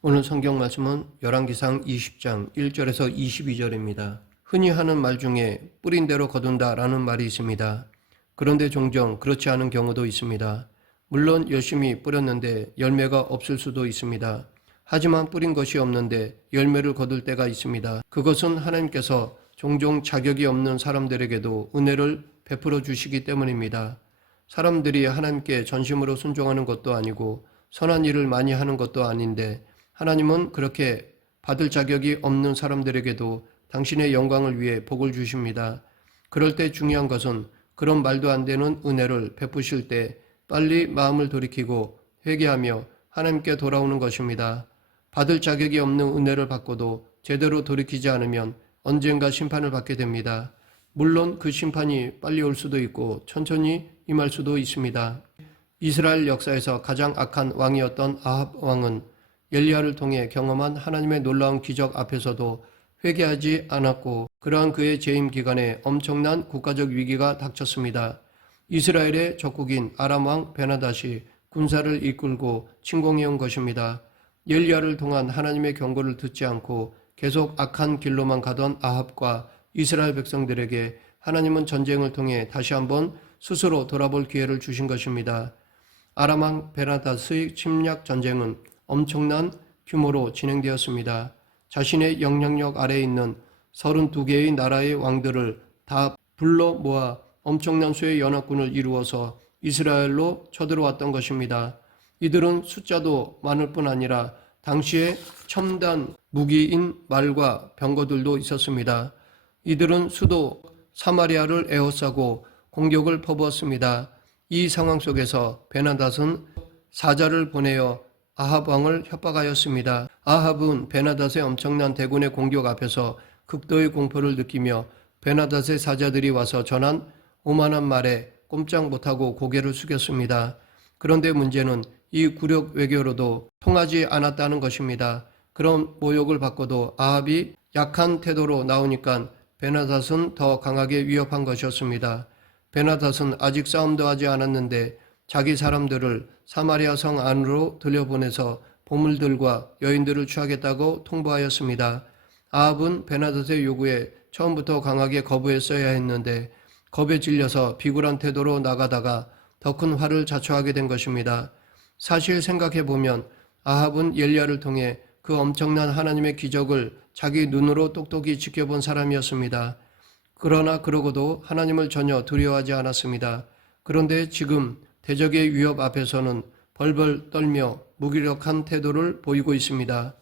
오늘 성경 말씀은 열왕기상 20장 1절에서 22절입니다. 흔히 하는 말 중에 뿌린 대로 거둔다라는 말이 있습니다. 그런데 종종 그렇지 않은 경우도 있습니다. 물론 열심히 뿌렸는데 열매가 없을 수도 있습니다. 하지만 뿌린 것이 없는데 열매를 거둘 때가 있습니다. 그것은 하나님께서 종종 자격이 없는 사람들에게도 은혜를 베풀어 주시기 때문입니다. 사람들이 하나님께 전심으로 순종하는 것도 아니고 선한 일을 많이 하는 것도 아닌데 하나님은 그렇게 받을 자격이 없는 사람들에게도 당신의 영광을 위해 복을 주십니다. 그럴 때 중요한 것은 그런 말도 안 되는 은혜를 베푸실 때 빨리 마음을 돌이키고 회개하며 하나님께 돌아오는 것입니다. 받을 자격이 없는 은혜를 받고도 제대로 돌이키지 않으면 언젠가 심판을 받게 됩니다. 물론 그 심판이 빨리 올 수도 있고 천천히 임할 수도 있습니다. 이스라엘 역사에서 가장 악한 왕이었던 아합 왕은 엘리야를 통해 경험한 하나님의 놀라운 기적 앞에서도 회개하지 않았고 그러한 그의 재임 기간에 엄청난 국가적 위기가 닥쳤습니다. 이스라엘의 적국인 아람 왕 베나닷이 군사를 이끌고 침공해 온 것입니다. 엘리야를 통한 하나님의 경고를 듣지 않고 계속 악한 길로만 가던 아합과 이스라엘 백성들에게 하나님은 전쟁을 통해 다시 한번 스스로 돌아볼 기회를 주신 것입니다. 아람 왕 베나닷의 침략 전쟁은 엄청난 규모로 진행되었습니다. 자신의 영향력 아래에 있는 32개의 나라의 왕들을 다 불러 모아 엄청난 수의 연합군을 이루어서 이스라엘로 쳐들어왔던 것입니다. 이들은 숫자도 많을 뿐 아니라 당시에 첨단 무기인 말과 병거들도 있었습니다. 이들은 수도 사마리아를 에워싸고 공격을 퍼부었습니다. 이 상황 속에서 베나닷은 사자를 보내어 아합 왕을 협박하였습니다. 아합은 베나닷의 엄청난 대군의 공격 앞에서 극도의 공포를 느끼며 베나닷의 사자들이 와서 전한 오만한 말에 꼼짝 못하고 고개를 숙였습니다. 그런데 문제는 이 굴욕 외교로도 통하지 않았다는 것입니다. 그런 모욕을 받고도 아합이 약한 태도로 나오니까 베나닷은 더 강하게 위협한 것이었습니다. 베나닷은 아직 싸움도 하지 않았는데 자기 사람들을 사마리아 성 안으로 들여보내서 보물들과 여인들을 취하겠다고 통보하였습니다. 아합은 베나닷의 요구에 처음부터 강하게 거부했어야 했는데 겁에 질려서 비굴한 태도로 나가다가 더 큰 화를 자초하게 된 것입니다. 사실 생각해보면 아합은 엘리야를 통해 그 엄청난 하나님의 기적을 자기 눈으로 똑똑히 지켜본 사람이었습니다. 그러나 그러고도 하나님을 전혀 두려워하지 않았습니다. 그런데 지금 대적의 위협 앞에서는 벌벌 떨며 무기력한 태도를 보이고 있습니다.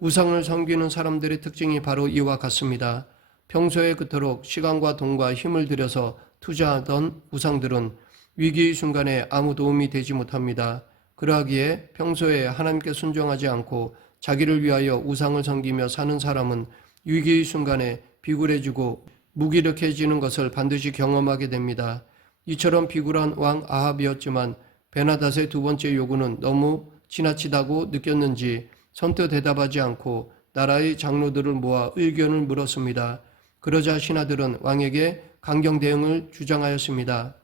우상을 섬기는 사람들의 특징이 바로 이와 같습니다. 평소에 그토록 시간과 돈과 힘을 들여서 투자하던 우상들은 위기의 순간에 아무 도움이 되지 못합니다. 그러하기에 평소에 하나님께 순종하지 않고 자기를 위하여 우상을 섬기며 사는 사람은 위기의 순간에 비굴해지고 무기력해지는 것을 반드시 경험하게 됩니다. 이처럼 비굴한 왕 아합이었지만 베나닷의 두 번째 요구는 너무 지나치다고 느꼈는지 선뜻 대답하지 않고 나라의 장로들을 모아 의견을 물었습니다. 그러자 신하들은 왕에게 강경 대응을 주장하였습니다.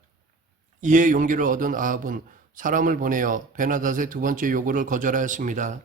이에 용기를 얻은 아합은 사람을 보내어 베나닷의 두 번째 요구를 거절하였습니다.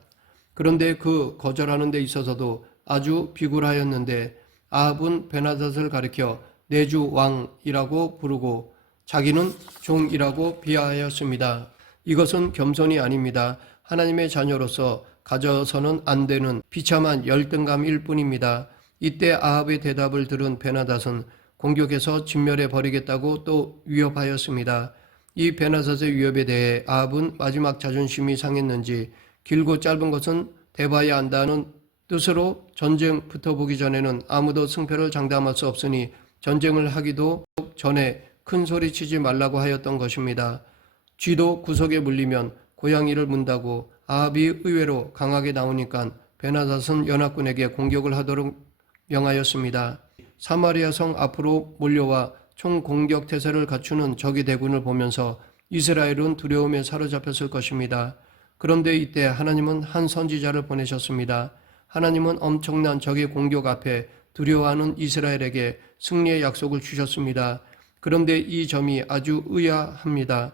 그런데 그 거절하는 데 있어서도 아주 비굴하였는데 아합은 베나닷을 가리켜 내주 왕이라고 부르고 자기는 종이라고 비하하였습니다. 이것은 겸손이 아닙니다. 하나님의 자녀로서 가져서는 안 되는 비참한 열등감일 뿐입니다. 이때 아합의 대답을 들은 베나닷은 공격해서 진멸해 버리겠다고 또 위협하였습니다. 이 베나닷의 위협에 대해 아합은 마지막 자존심이 상했는지 길고 짧은 것은 대봐야 한다는 뜻으로 전쟁 붙어보기 전에는 아무도 승패를 장담할 수 없으니 전쟁을 하기도 전에 큰 소리 치지 말라고 하였던 것입니다. 쥐도 구석에 물리면 고양이를 문다고 아합이 의외로 강하게 나오니까 베나닷은 연합군에게 공격을 하도록 명하였습니다. 사마리아 성 앞으로 몰려와 총공격 태세를 갖추는 적의 대군을 보면서 이스라엘은 두려움에 사로잡혔을 것입니다. 그런데 이때 하나님은 한 선지자를 보내셨습니다. 하나님은 엄청난 적의 공격 앞에 두려워하는 이스라엘에게 승리의 약속을 주셨습니다. 그런데 이 점이 아주 의아합니다.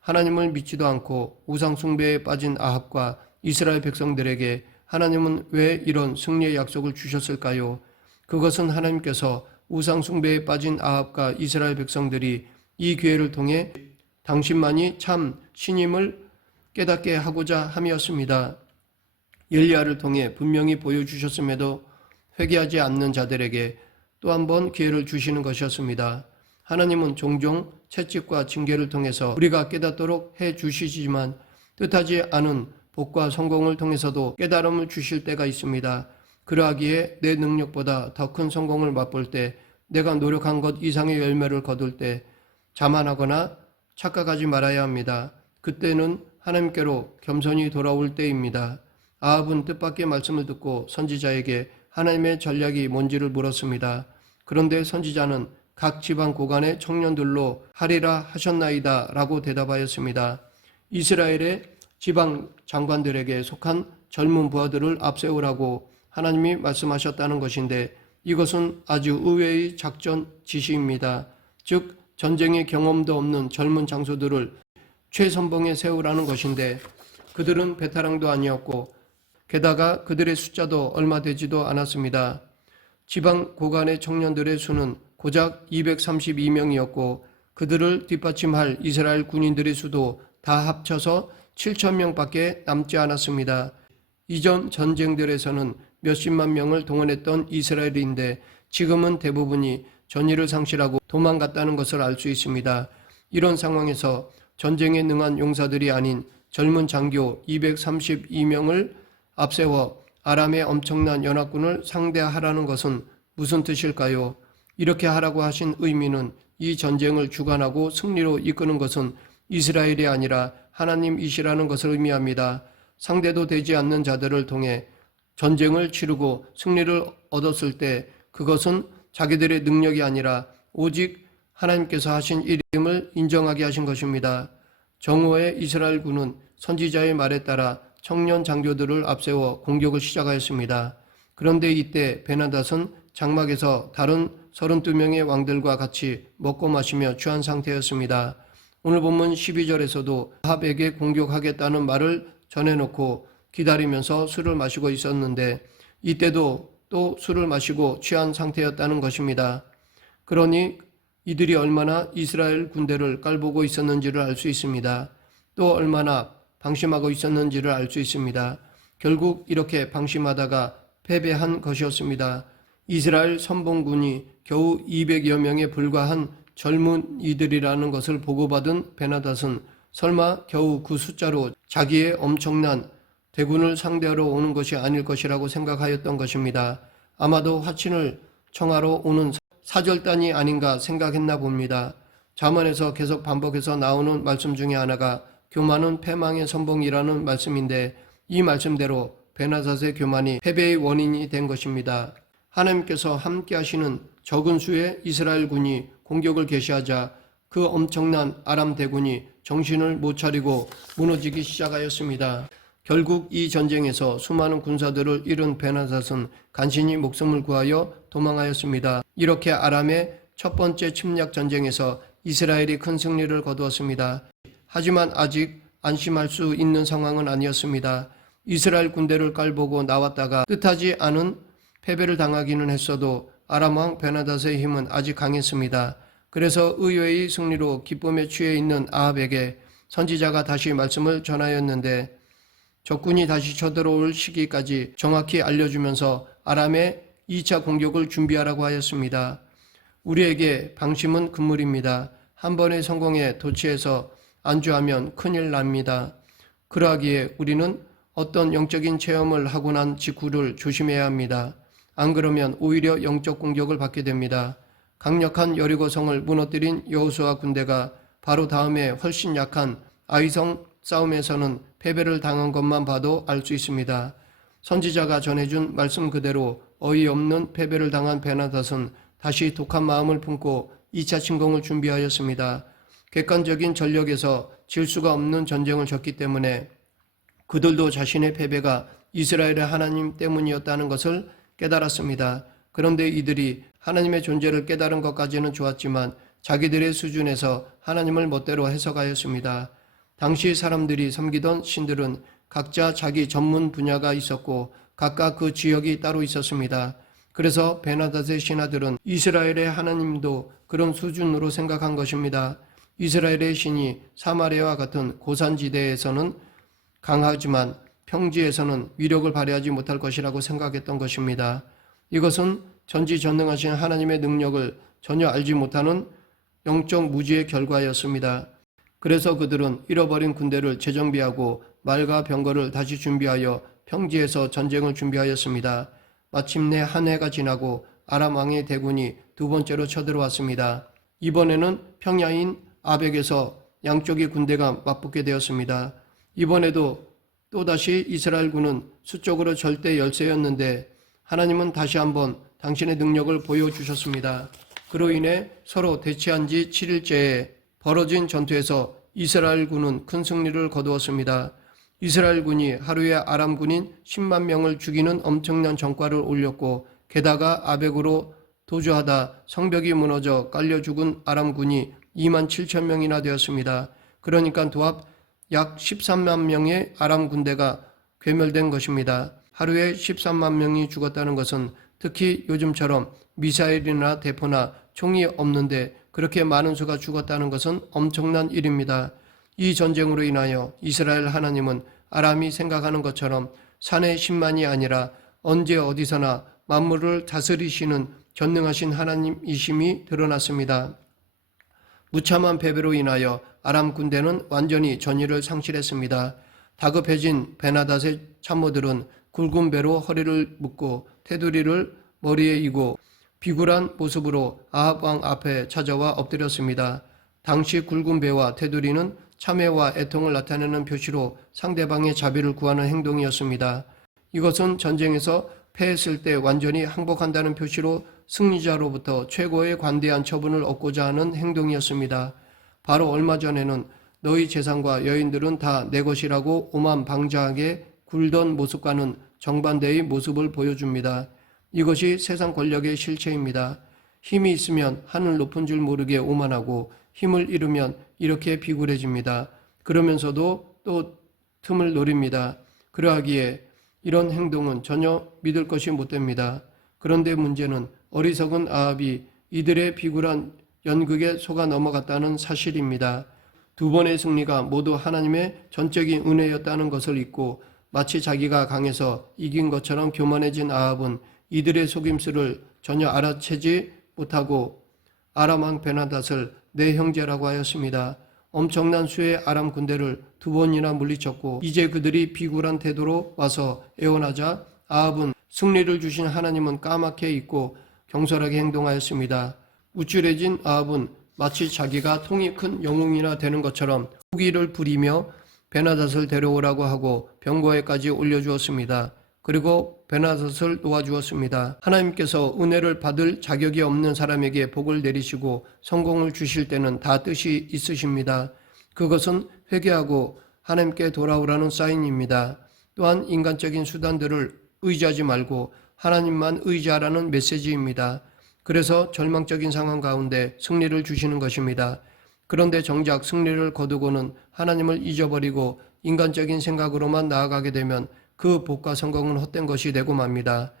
하나님을 믿지도 않고 우상 숭배에 빠진 아합과 이스라엘 백성들에게 하나님은 왜 이런 승리의 약속을 주셨을까요? 그것은 하나님께서 우상 숭배에 빠진 아합과 이스라엘 백성들이 이 기회를 통해 당신만이 참 신임을 깨닫게 하고자 함이었습니다. 엘리야를 통해 분명히 보여주셨음에도 회개하지 않는 자들에게 또 한 번 기회를 주시는 것이었습니다. 하나님은 종종 채찍과 징계를 통해서 우리가 깨닫도록 해 주시지만 뜻하지 않은 복과 성공을 통해서도 깨달음을 주실 때가 있습니다. 그러하기에 내 능력보다 더 큰 성공을 맛볼 때, 내가 노력한 것 이상의 열매를 거둘 때 자만하거나 착각하지 말아야 합니다. 그때는 하나님께로 겸손히 돌아올 때입니다. 아합은 뜻밖의 말씀을 듣고 선지자에게 하나님의 전략이 뭔지를 물었습니다. 그런데 선지자는 각 지방 고관의 청년들로 하리라 하셨나이다 라고 대답하였습니다. 이스라엘의 지방 장관들에게 속한 젊은 부하들을 앞세우라고 하나님이 말씀하셨다는 것인데, 이것은 아주 의외의 작전 지시입니다. 즉 전쟁의 경험도 없는 젊은 장수들을 최선봉에 세우라는 것인데, 그들은 베테랑도 아니었고 게다가 그들의 숫자도 얼마 되지도 않았습니다. 지방 고관의 청년들의 수는 고작 232명이었고 그들을 뒷받침할 이스라엘 군인들의 수도 다 합쳐서 7,000명밖에 남지 않았습니다. 이전 전쟁들에서는 몇십만 명을 동원했던 이스라엘인데 지금은 대부분이 전의를 상실하고 도망갔다는 것을 알 수 있습니다. 이런 상황에서 전쟁에 능한 용사들이 아닌 젊은 장교 232명을 앞세워 아람의 엄청난 연합군을 상대하라는 것은 무슨 뜻일까요? 이렇게 하라고 하신 의미는 이 전쟁을 주관하고 승리로 이끄는 것은 이스라엘이 아니라 하나님이시라는 것을 의미합니다. 상대도 되지 않는 자들을 통해 전쟁을 치르고 승리를 얻었을 때 그것은 자기들의 능력이 아니라 오직 하나님께서 하신 일임을 인정하게 하신 것입니다. 정오의 이스라엘군은 선지자의 말에 따라 청년 장교들을 앞세워 공격을 시작하였습니다. 그런데 이때 베나닷은 장막에서 다른 32명의 왕들과 같이 먹고 마시며 취한 상태였습니다. 오늘 본문 12절에서도 아합에게 공격하겠다는 말을 전해놓고 기다리면서 술을 마시고 있었는데 이때도 또 술을 마시고 취한 상태였다는 것입니다. 그러니 이들이 얼마나 이스라엘 군대를 깔보고 있었는지를 알 수 있습니다. 또 얼마나 방심하고 있었는지를 알 수 있습니다. 결국 이렇게 방심하다가 패배한 것이었습니다. 이스라엘 선봉군이 겨우 200여 명에 불과한 젊은이들이라는 것을 보고받은 베나닷은 설마 겨우 그 숫자로 자기의 엄청난 대군을 상대하러 오는 것이 아닐 것이라고 생각하였던 것입니다. 아마도 화친을 청하러 오는 사절단이 아닌가 생각했나 봅니다. 잠언에서 계속 반복해서 나오는 말씀 중에 하나가 교만은 패망의 선봉이라는 말씀인데 이 말씀대로 베나닷의 교만이 패배의 원인이 된 것입니다. 하나님께서 함께 하시는 적은 수의 이스라엘 군이 공격을 개시하자 그 엄청난 아람 대군이 정신을 못 차리고 무너지기 시작하였습니다. 결국 이 전쟁에서 수많은 군사들을 잃은 베나닷은 간신히 목숨을 구하여 도망하였습니다. 이렇게 아람의 첫 번째 침략 전쟁에서 이스라엘이 큰 승리를 거두었습니다. 하지만 아직 안심할 수 있는 상황은 아니었습니다. 이스라엘 군대를 깔보고 나왔다가 뜻하지 않은 패배를 당하기는 했어도 아람 왕 베나닷의 힘은 아직 강했습니다. 그래서 의외의 승리로 기쁨에 취해 있는 아합에게 선지자가 다시 말씀을 전하였는데 적군이 다시 쳐들어올 시기까지 정확히 알려주면서 아람의 2차 공격을 준비하라고 하였습니다. 우리에게 방심은 금물입니다. 한 번의 성공에 도취해서 안주하면 큰일 납니다. 그러하기에 우리는 어떤 영적인 체험을 하고 난 직후를 조심해야 합니다. 안 그러면 오히려 영적 공격을 받게 됩니다. 강력한 여리고성을 무너뜨린 여호수아 군대가 바로 다음에 훨씬 약한 아이성 싸움에서는 패배를 당한 것만 봐도 알 수 있습니다. 선지자가 전해준 말씀 그대로 어이없는 패배를 당한 베나닷은 다시 독한 마음을 품고 2차 침공을 준비하였습니다. 객관적인 전력에서 질 수가 없는 전쟁을 졌기 때문에 그들도 자신의 패배가 이스라엘의 하나님 때문이었다는 것을 깨달았습니다. 그런데 이들이 하나님의 존재를 깨달은 것까지는 좋았지만 자기들의 수준에서 하나님을 멋대로 해석하였습니다. 당시 사람들이 섬기던 신들은 각자 자기 전문 분야가 있었고 각각 그 지역이 따로 있었습니다. 그래서 베나닷의 신하들은 이스라엘의 하나님도 그런 수준으로 생각한 것입니다. 이스라엘의 신이 사마리아와 같은 고산지대에서는 강하지만 평지에서는 위력을 발휘하지 못할 것이라고 생각했던 것입니다. 이것은 전지전능하신 하나님의 능력을 전혀 알지 못하는 영적 무지의 결과였습니다. 그래서 그들은 잃어버린 군대를 재정비하고 말과 병거를 다시 준비하여 평지에서 전쟁을 준비하였습니다. 마침내 한 해가 지나고 아람 왕의 대군이 두 번째로 쳐들어왔습니다. 이번에는 평야인 아벡에서 양쪽의 군대가 맞붙게 되었습니다. 이번에도 또다시 이스라엘군은 수적으로 절대 열세였는데 하나님은 다시 한번 당신의 능력을 보여주셨습니다. 그로 인해 서로 대치한 지 7일째에 벌어진 전투에서 이스라엘군은 큰 승리를 거두었습니다. 이스라엘군이 하루에 아람 군인 10만 명을 죽이는 엄청난 전과를 올렸고 게다가 아벡으로 도주하다 성벽이 무너져 깔려 죽은 아람 군이 2만 7천 명이나 되었습니다. 그러니까 도합 약 13만 명의 아람 군대가 괴멸된 것입니다. 하루에 13만 명이 죽었다는 것은 특히 요즘처럼 미사일이나 대포나 총이 없는데 그렇게 많은 수가 죽었다는 것은 엄청난 일입니다. 이 전쟁으로 인하여 이스라엘 하나님은 아람이 생각하는 것처럼 산의 10만이 아니라 언제 어디서나 만물을 다스리시는 전능하신 하나님이심이 드러났습니다. 무참한 패배로 인하여 아람 군대는 완전히 전의를 상실했습니다. 다급해진 베나닷의 참모들은 굵은 배로 허리를 묶고 테두리를 머리에 이고 비굴한 모습으로 아합 왕 앞에 찾아와 엎드렸습니다. 당시 굵은 배와 테두리는 참회와 애통을 나타내는 표시로 상대방의 자비를 구하는 행동이었습니다. 이것은 전쟁에서 패했을 때 완전히 항복한다는 표시로 승리자로부터 최고의 관대한 처분을 얻고자 하는 행동이었습니다. 바로 얼마 전에는 너희 재산과 여인들은 다 내 것이라고 오만방자하게 굴던 모습과는 정반대의 모습을 보여줍니다. 이것이 세상 권력의 실체입니다. 힘이 있으면 하늘 높은 줄 모르게 오만하고 힘을 잃으면 이렇게 비굴해집니다. 그러면서도 또 틈을 노립니다. 그러하기에 이런 행동은 전혀 믿을 것이 못됩니다. 그런데 문제는 어리석은 아합이 이들의 비굴한 연극에 속아 넘어갔다는 사실입니다. 두 번의 승리가 모두 하나님의 전적인 은혜였다는 것을 잊고 마치 자기가 강해서 이긴 것처럼 교만해진 아합은 이들의 속임수를 전혀 알아채지 못하고 아람 왕 베나닷을 내 형제라고 하였습니다. 엄청난 수의 아람 군대를 두 번이나 물리쳤고 이제 그들이 비굴한 태도로 와서 애원하자 아합은 승리를 주신 하나님은 까맣게 잊고 경솔하게 행동하였습니다. 우쭐해진 아합은 마치 자기가 통이 큰 영웅이나 되는 것처럼 후기를 부리며 베나닷을 데려오라고 하고 병거에까지 올려주었습니다. 그리고 베나닷을 놓아주었습니다. 하나님께서 은혜를 받을 자격이 없는 사람에게 복을 내리시고 성공을 주실 때는 다 뜻이 있으십니다. 그것은 회개하고 하나님께 돌아오라는 사인입니다. 또한 인간적인 수단들을 의지하지 말고 하나님만 의지하라는 메시지입니다. 그래서 절망적인 상황 가운데 승리를 주시는 것입니다. 그런데 정작 승리를 거두고는 하나님을 잊어버리고 인간적인 생각으로만 나아가게 되면 그 복과 성공은 헛된 것이 되고 맙니다.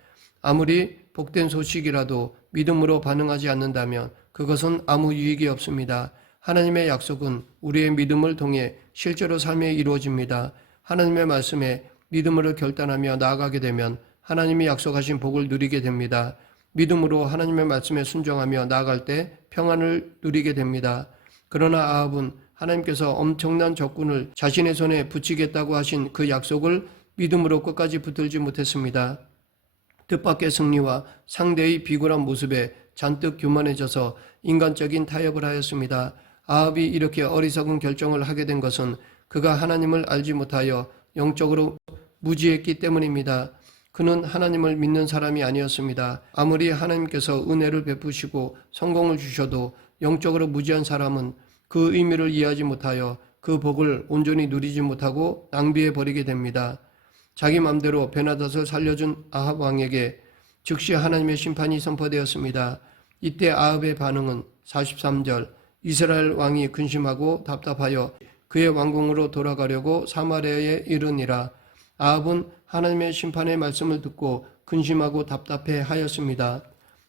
아무리 복된 소식이라도 믿음으로 반응하지 않는다면 그것은 아무 유익이 없습니다. 하나님의 약속은 우리의 믿음을 통해 실제로 삶에 이루어집니다. 하나님의 말씀에 믿음으로 결단하며 나아가게 되면 하나님이 약속하신 복을 누리게 됩니다. 믿음으로 하나님의 말씀에 순종하며 나아갈 때 평안을 누리게 됩니다. 그러나 아합은 하나님께서 엄청난 적군을 자신의 손에 붙이겠다고 하신 그 약속을 믿음으로 끝까지 붙들지 못했습니다. 뜻밖의 승리와 상대의 비굴한 모습에 잔뜩 교만해져서 인간적인 타협을 하였습니다. 아합이 이렇게 어리석은 결정을 하게 된 것은 그가 하나님을 알지 못하여 영적으로 무지했기 때문입니다. 그는 하나님을 믿는 사람이 아니었습니다. 아무리 하나님께서 은혜를 베푸시고 성공을 주셔도 영적으로 무지한 사람은 그 의미를 이해하지 못하여 그 복을 온전히 누리지 못하고 낭비해 버리게 됩니다. 자기 맘대로 베나닷을 살려준 아합 왕에게 즉시 하나님의 심판이 선포되었습니다. 이때 아합의 반응은 43절 이스라엘 왕이 근심하고 답답하여 그의 왕궁으로 돌아가려고 사마리아에 이르니라. 아합은 하나님의 심판의 말씀을 듣고 근심하고 답답해 하였습니다.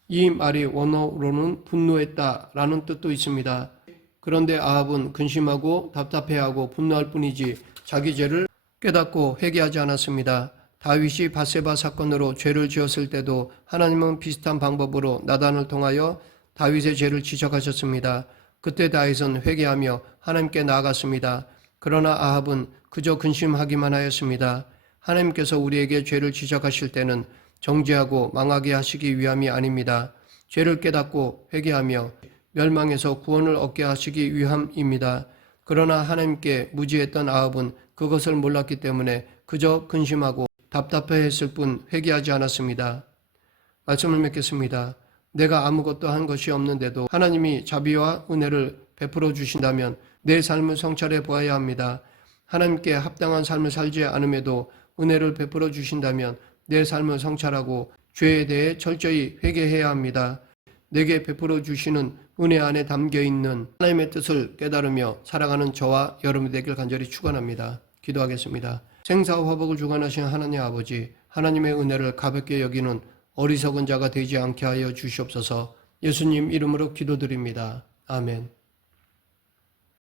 이 말이 원어로는 분노했다라는 뜻도 있습니다. 그런데 아합은 근심하고 답답해하고 분노할 뿐이지 자기 죄를 깨닫고 회개하지 않았습니다. 다윗이 밧세바 사건으로 죄를 지었을 때도 하나님은 비슷한 방법으로 나단을 통하여 다윗의 죄를 지적하셨습니다. 그때 다윗은 회개하며 하나님께 나아갔습니다. 그러나 아합은 그저 근심하기만 하였습니다. 하나님께서 우리에게 죄를 지적하실 때는 정죄하고 망하게 하시기 위함이 아닙니다. 죄를 깨닫고 회개하며 멸망에서 구원을 얻게 하시기 위함입니다. 그러나 하나님께 무지했던 아합은 그것을 몰랐기 때문에 그저 근심하고 답답해했을 뿐 회개하지 않았습니다. 말씀을 맺겠습니다. 내가 아무것도 한 것이 없는데도 하나님이 자비와 은혜를 베풀어 주신다면 내 삶을 성찰해 보아야 합니다. 하나님께 합당한 삶을 살지 않음에도 은혜를 베풀어 주신다면 내 삶을 성찰하고 죄에 대해 철저히 회개해야 합니다. 내게 베풀어 주시는 은혜 안에 담겨 있는 하나님의 뜻을 깨달으며 살아가는 저와 여러분이 되길 간절히 축원합니다. 기도하겠습니다. 생사와 화복을 주관하신 하나님 아버지, 하나님의 은혜를 가볍게 여기는 어리석은 자가 되지 않게 하여 주시옵소서. 예수님 이름으로 기도드립니다. 아멘.